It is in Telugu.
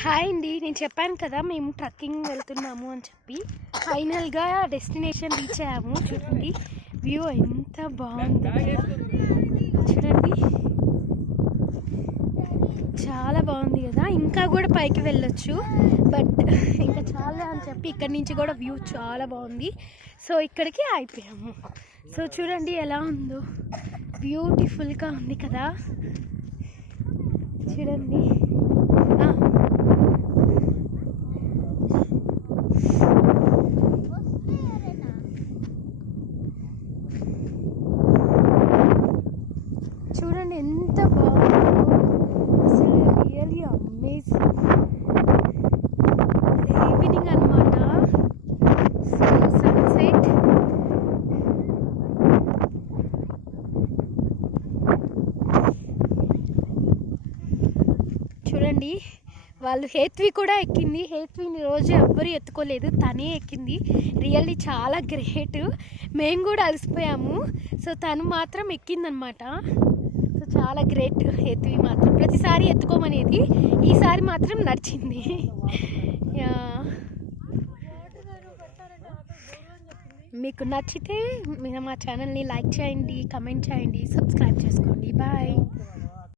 హాయ్ అండి, నేను చెప్పాను కదా మేము ట్రక్కింగ్ వెళ్తున్నాము అని చెప్పి. ఫైనల్గా డెస్టినేషన్ రీచ్ అయ్యాము. చూడండి వ్యూ ఎంత బాగుంది కదా, చూడండి చాలా బాగుంది కదా. ఇంకా కూడా పైకి వెళ్ళొచ్చు, బట్ ఇంకా చాలా అని చెప్పి ఇక్కడి నుంచి కూడా వ్యూ చాలా బాగుంది. సో ఇక్కడికి అయిపోయాము. సో చూడండి ఎలా ఉందో, బ్యూటిఫుల్గా ఉంది కదా. చూడండి చూడండి ఎంత బాగుందో, అసలు రియల్లీ అమేజింగ్. ఈవినింగ్ అనమాట, సన్సెట్. చూడండి వాళ్ళు హేత్వి కూడా ఎక్కింది. హేత్విని రోజు ఎవ్వరు ఎత్తుకోలేదు, తనే ఎక్కింది. రియల్లీ చాలా గ్రేట్. మేము కూడా అలసిపోయాము, సో తను మాత్రం ఎక్కిందనమాట. సో చాలా గ్రేట్. హేత్వి మాత్రం ప్రతిసారి ఎత్తుకోమనేది, ఈసారి మాత్రం నడిచింది. మీకు నచ్చితే మీరు మా ఛానల్ని లైక్ చేయండి, కమెంట్ చేయండి, సబ్స్క్రైబ్ చేసుకోండి. బాయ్.